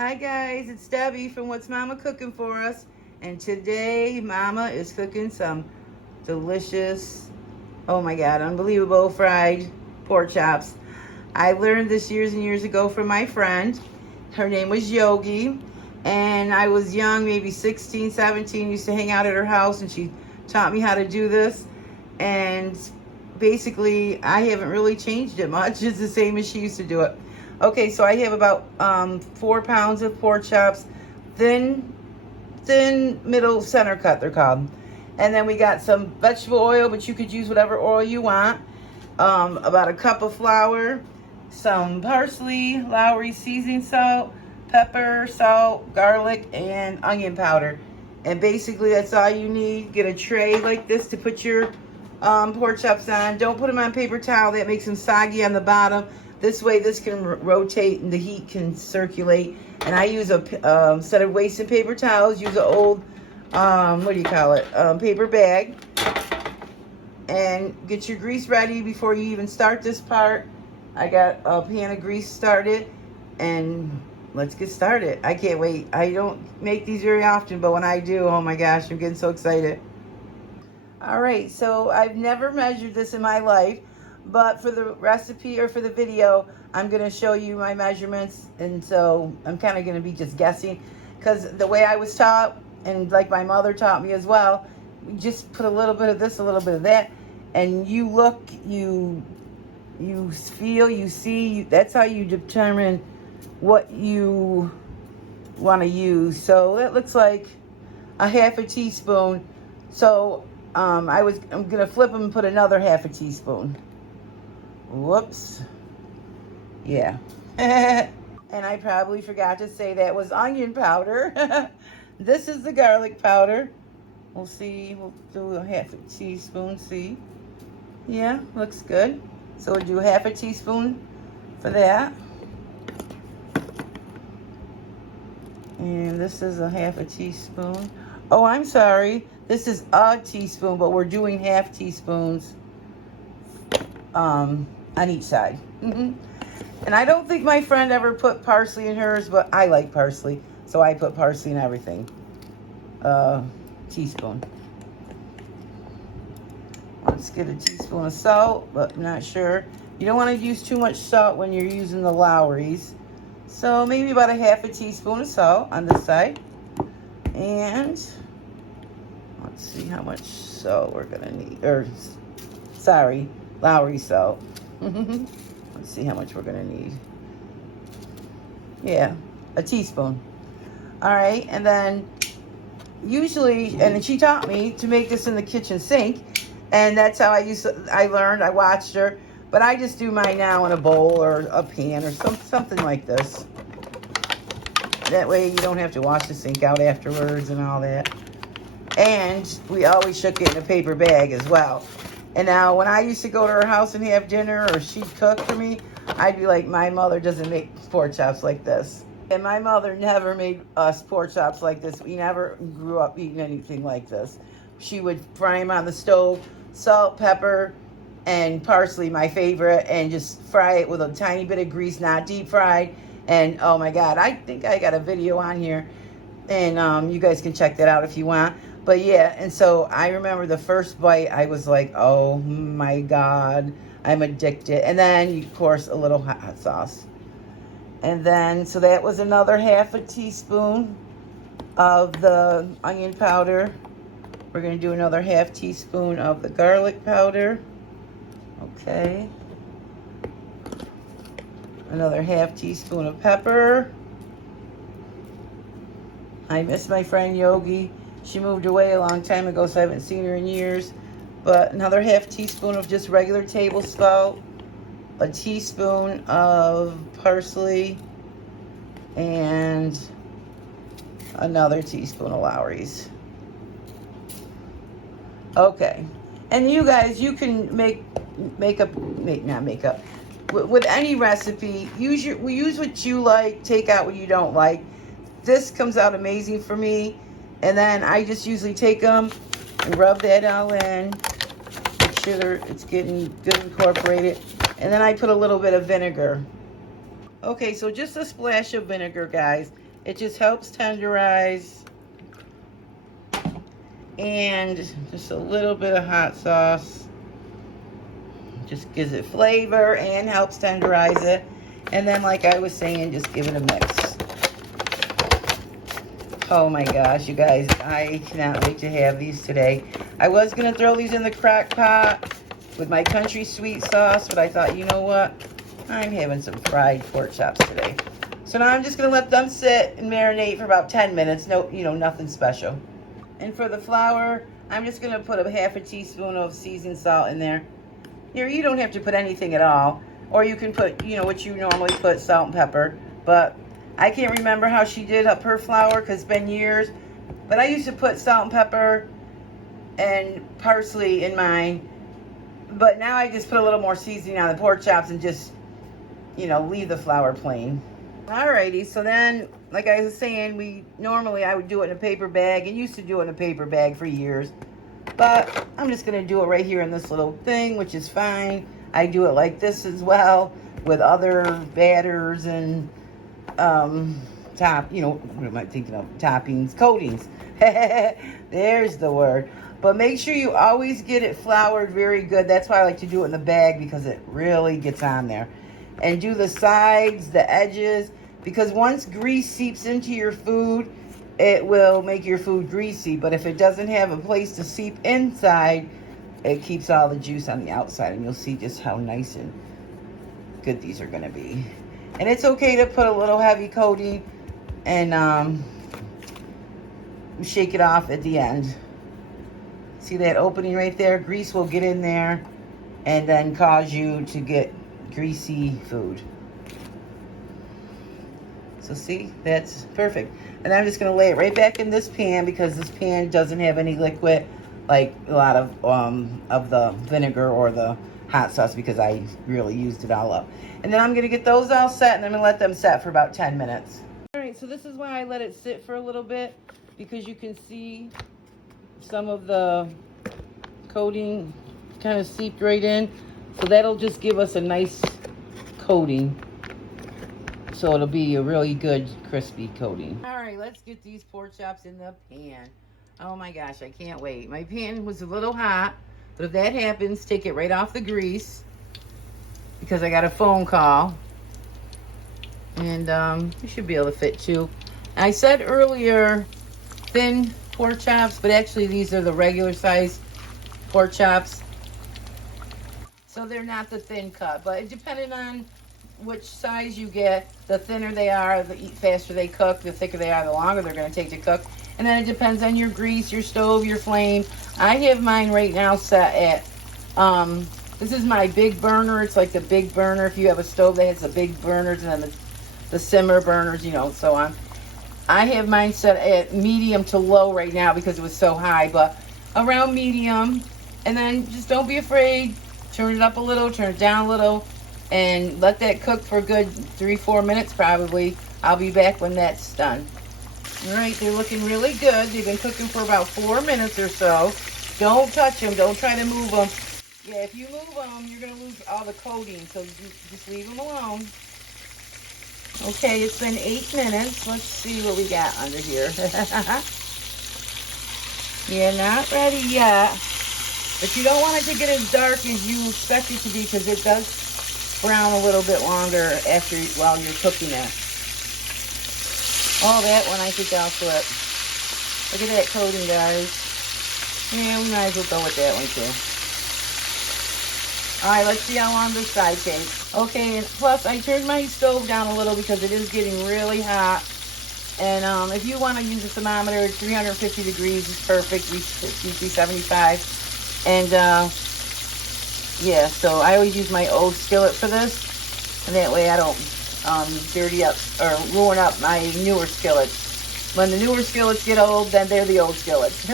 Hi guys, it's Debbie from What's Mama Cooking For Us. And today Mama is cooking some delicious, oh my God, unbelievable fried pork chops. I learned this years and years ago from my friend. Her name was Yogi. And I was young, maybe 16, 17, used to hang out at her house and she taught me how to do this. And basically, I haven't really changed it much. It's the same as she used to do it. Okay, so I have about 4 pounds of pork chops, thin, middle, center cut, they're called. And then we got some vegetable oil, but you could use whatever oil you want. About a cup of flour, some parsley, Lowry seasoning salt, pepper, salt, garlic, and onion powder. And basically, that's all you need. Get a tray like this to put your pork chops on. Don't put them on paper towel. That makes them soggy on the bottom. This way, this can rotate and the heat can circulate. And I use instead of wasting paper towels, use an old, what do you call it, paper bag. And get your grease ready before you even start this part. I got a pan of grease started, and let's get started. I can't wait. I don't make these very often, but when I do, oh my gosh, I'm getting so excited. All right, so I've never measured this in my life, but for the recipe or for the video, I'm going to show you my measurements. And so I'm kind of going to be just guessing, because the way I was taught, and like my mother taught me as well, you just put a little bit of this, a little bit of that, and you look, you feel, you see, that's how you determine what you want to use. So it looks like a half a teaspoon. So I'm gonna flip them and put another half a teaspoon. Whoops. Yeah. And I probably forgot to say that was onion powder. This is the garlic powder. We'll see. We'll do a half a teaspoon. See? Yeah, looks good. So we'll do half a teaspoon for that. And this is a half a teaspoon. Oh, I'm sorry. This is a teaspoon, but we're doing half teaspoons on each side. And I don't think my friend ever put parsley in hers, but I like parsley, so I put parsley in everything. Teaspoon. Let's get a teaspoon of salt, but I'm not sure. You don't want to use too much salt when you're using the Lowrys. So maybe about a half a teaspoon of salt on this side. And let's see how much salt we're going to need. Sorry, Lowry salt. Let's see how much we're going to need. Yeah, a teaspoon. All right, and then usually, and she taught me to make this in the kitchen sink. And that's how I learned. I watched her. But I just do mine now in a bowl or a pan or something like this. That way you don't have to wash the sink out afterwards and all that. And we always shook it in a paper bag as well. And now when I used to go to her house and have dinner or she'd cook for me, I'd be like, my mother doesn't make pork chops like this. And my mother never made us pork chops like this. We never grew up eating anything like this. She would fry them on the stove, salt, pepper, and parsley, my favorite, and just fry it with a tiny bit of grease, not deep fried. And oh my God, I think I got a video on here, and you guys can check that out if you want. But yeah, and so I remember the first bite, I was like, oh my God, I'm addicted. And then, of course, a little hot sauce. And then, so that was another half a teaspoon of the onion powder. We're going to do another half teaspoon of the garlic powder. Okay. Another half teaspoon of pepper. I miss my friend Yogi. She moved away a long time ago, so I haven't seen her in years. But another half teaspoon of just regular table salt. A teaspoon of parsley. And another teaspoon of Lowry's. Okay, and you guys, you can not makeup. With any recipe, use what you like, take out what you don't like. This comes out amazing for me, and then I just usually take them and rub that all in, make sure it's getting good incorporated, and then I put a little bit of vinegar. Okay, so just a splash of vinegar, guys. It just helps tenderize. And just a little bit of hot sauce. Just gives it flavor and helps tenderize it. And then, like I was saying, just give it a mix. Oh my gosh, you guys, I cannot wait to have these today. I was going to throw these in the crock pot with my country sweet sauce, but I thought, you know what? I'm having some fried pork chops today. So now I'm just going to let them sit and marinate for about 10 minutes. No, you know, nothing special. And for the flour, I'm just going to put a half a teaspoon of seasoned salt in there. Here, you don't have to put anything at all. Or you can put, you know, what you normally put, salt and pepper. But I can't remember how she did up her flour because it's been years. But I used to put salt and pepper and parsley in mine. But now I just put a little more seasoning on the pork chops and just, you know, leave the flour plain. Alrighty, so then, like I was saying, I would do it in a paper bag, and used to do it in a paper bag for years. But I'm just going to do it right here in this little thing, which is fine. I do it like this as well with other batters and what am I thinking of? Toppings, coatings. There's the word. But make sure you always get it floured very good. That's why I like to do it in the bag, because it really gets on there. And do the sides, the edges, because once grease seeps into your food, it will make your food greasy. But if it doesn't have a place to seep inside, it keeps all the juice on the outside, and you'll see just how nice and good these are going to be. And it's okay to put a little heavy coating and shake it off at the end. See that opening right there? Grease will get in there and then cause you to get greasy food. So see, that's perfect. And I'm just going to lay it right back in this pan, because this pan doesn't have any liquid like a lot of the vinegar or the hot sauce, because I really used it all up. And then I'm going to get those all set, and I'm going to let them set for about 10 minutes. All right, so this is why I let it sit for a little bit, because you can see some of the coating kind of seeped right in. So that'll just give us a nice coating. So it'll be a really good crispy coating. All right, let's get these pork chops in the pan. Oh my gosh, I can't wait. My pan was a little hot, but if that happens, take it right off the grease, because I got a phone call. And you should be able to fit two. I said earlier thin pork chops, but actually these are the regular size pork chops. So they're not the thin cut, but depending on which size you get, the thinner they are, the faster they cook. The thicker they are, the longer they're going to take to cook. And then it depends on your grease, your stove, your flame. I have mine right now set at, this is my big burner. It's like the big burner. If you have a stove that has the big burners and then the simmer burners, you know, so on. I have mine set at medium to low right now because it was so high, but around medium. And then just don't be afraid. Turn it up a little, turn it down a little, and let that cook for a good 3-4 minutes probably. I'll be back when that's done. All right, they're looking really good. They've been cooking for about 4 minutes or so. Don't touch them. Don't try to move them. Yeah, if you move them, you're going to lose all the coating, so just leave them alone. Okay, it's been 8 minutes. Let's see what we got under here. Yeah, not ready yet. But you don't want it to get as dark as you expect it to be, because it does brown a little bit longer while you're cooking it. Oh, that one I think I'll flip. Look at that coating, guys. Yeah, we might as well go with that one too. Alright, let's see how long this side takes. Okay, and plus I turned my stove down a little because it is getting really hot. And if you want to use a thermometer, 350 degrees is perfect. 375. And yeah, so I always use my old skillet for this. And that way I don't dirty up or ruin up my newer skillets. When the newer skillets get old, then they're the old skillets.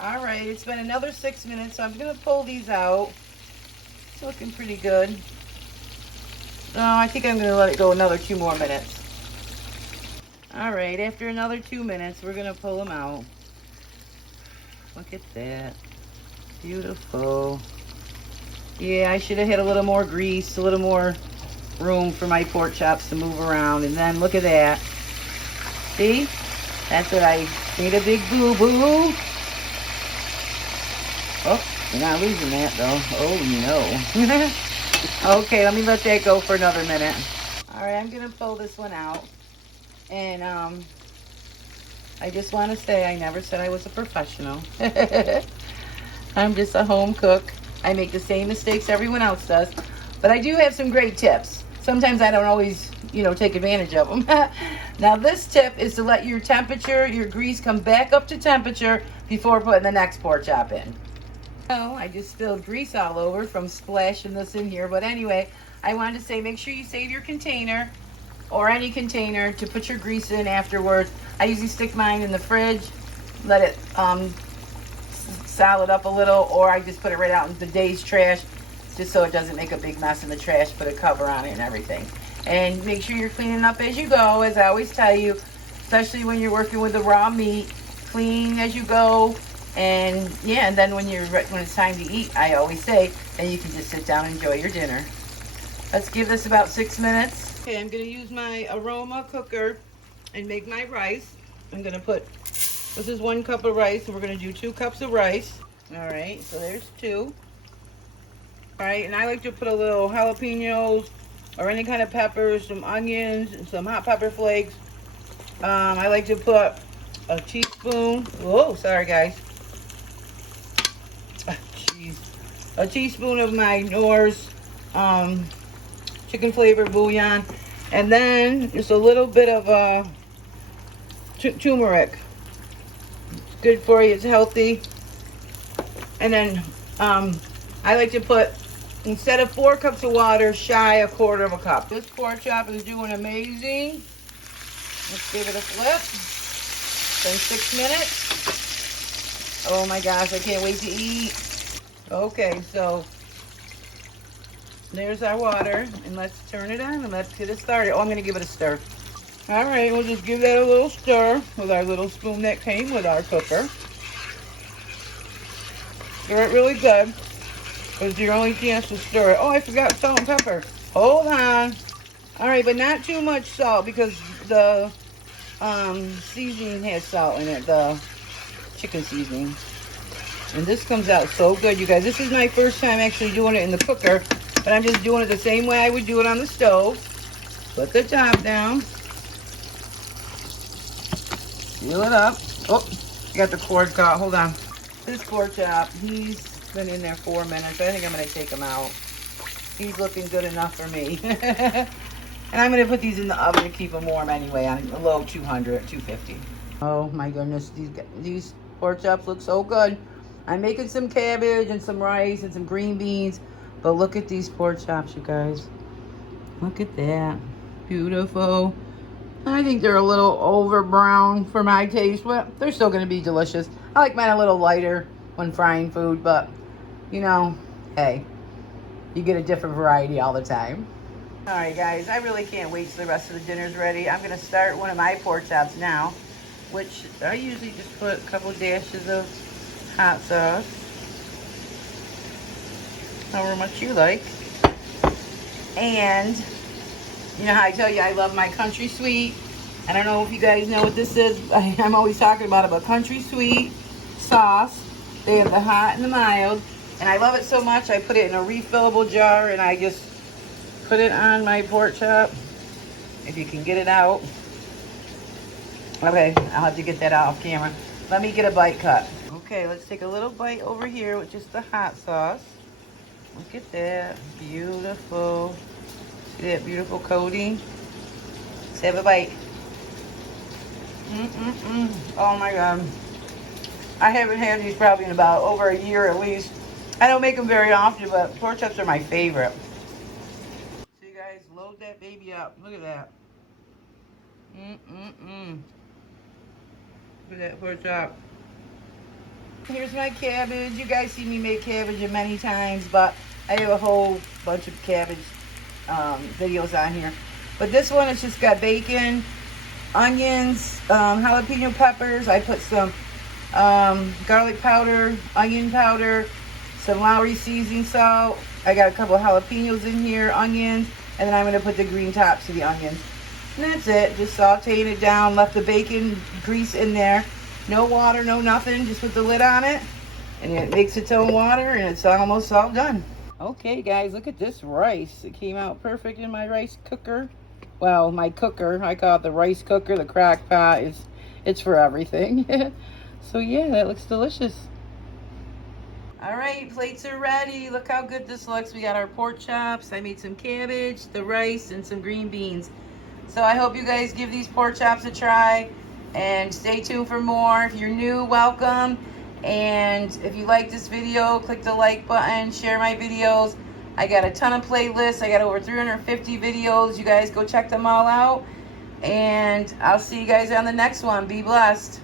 Alright, it's been another 6 minutes, so I'm going to pull these out. It's looking pretty good. No, I think I'm going to let it go another 2 more minutes. Alright, after another 2 minutes, we're going to pull them out. Look at that. Beautiful. Yeah, I should have had a little more grease, a little more room for my pork chops to move around. And then look at that. See? That's what I made a big boo-boo. Oh, we're not losing that though. Oh no. Okay, let me let that go for another minute. All right, I'm gonna pull this one out. And I just want to say I never said I was a professional. I'm just a home cook. I make the same mistakes everyone else does. But I do have some great tips. Sometimes I don't always, take advantage of them. Now this tip is to let your temperature, your grease come back up to temperature before putting the next pork chop in. Oh, I just spilled grease all over from splashing this in here. But anyway, I wanted to say make sure you save your container or any container to put your grease in afterwards. I usually stick mine in the fridge, let it solid up a little, or I just put it right out in the day's trash just so it doesn't make a big mess in the trash. Put a cover on it and everything. And make sure you're cleaning up as you go, as I always tell you, especially when you're working with the raw meat. Clean as you go. And yeah, and then when it's time to eat, I always say, then you can just sit down and enjoy your dinner. Let's give this about 6 minutes. Okay, I'm gonna use my aroma cooker and make my rice. I'm gonna put, this is 1 cup of rice, and we're gonna do 2 cups of rice. All right, so there's 2. All right, and I like to put a little jalapenos or any kind of peppers, some onions, and some hot pepper flakes. I like to put a teaspoon, whoa, sorry guys. A teaspoon of my Knorr's chicken flavored bouillon, and then just a little bit of turmeric. It's good for you, it's healthy. And then I like to put, instead of 4 cups of water, shy 1/4 cup. This pork chop is doing amazing. Let's give it a flip. Been 6 minutes. Oh my gosh, I can't wait to eat. Okay, so there's our water, and let's turn it on and let's get it started. Oh, I'm gonna give it a stir. All right, we'll just give that a little stir with our little spoon that came with our cooker. Stir it really good. It's your only chance to stir it. Oh, I forgot salt and pepper. Hold on. All right, but not too much salt because the seasoning has salt in it, the chicken seasoning. And this comes out so good, you guys. This is my first time actually doing it in the cooker, but I'm just doing it the same way I would do it on the stove. Put the top down. Seal it up. Oh, I got the cord caught. Hold on. This pork chop, he's been in there 4 minutes. I think I'm going to take him out. He's looking good enough for me. And I'm going to put these in the oven to keep them warm anyway on a low 200, 250. Oh my goodness, these pork chops look so good. I'm making some cabbage and some rice and some green beans. But look at these pork chops, you guys. Look at that. Beautiful. I think they're a little over brown for my taste, but they're still going to be delicious. I like mine a little lighter when frying food, but, hey, you get a different variety all the time. All right, guys, I really can't wait till the rest of the dinner's ready. I'm going to start one of my pork chops now, which I usually just put a couple dashes of hot sauce, however much you like. And you know how I tell you I love my country sweet. I don't know if you guys know what this is. I'm always talking about it, but country sweet sauce. They have the hot and the mild. And I love it so much, I put it in a refillable jar and I just put it on my pork chop. If you can get it out. Okay, I'll have to get that out off camera. Let me get a bite cut. Okay, let's take a little bite over here with just the hot sauce. Look at that. Beautiful. See that beautiful coating? Let's have a bite. Oh my God. I haven't had these probably in about over a year at least. I don't make them very often, but pork chops are my favorite. So you guys, load that baby up. Look at that. Look at that pork chop. Here's my cabbage. You guys see me make cabbage many times, but I have a whole bunch of cabbage videos on here. But this one, it's just got bacon, onions, jalapeno peppers. I put some garlic powder, onion powder, some Lowry seasoning salt. I got a couple of jalapenos in here, onions, and then I'm going to put the green tops to the onions. And that's it. Just sauteing it down. Left the bacon grease in there. No water, no nothing. Just put the lid on it. And it makes its own water, and it's almost all done. Okay, guys, look at this rice. It came out perfect in my rice cooker. Well, my cooker. I call it the rice cooker. The crock pot it's for everything. So yeah, that looks delicious. All right, plates are ready. Look how good this looks. We got our pork chops. I made some cabbage, the rice, and some green beans. So I hope you guys give these pork chops a try, and stay tuned for more. If you're new, welcome. And if you like this video, click the like button, share my videos. I got a ton of playlists. I got over 350 videos. You guys go check them all out. And I'll see you guys on the next one. Be blessed.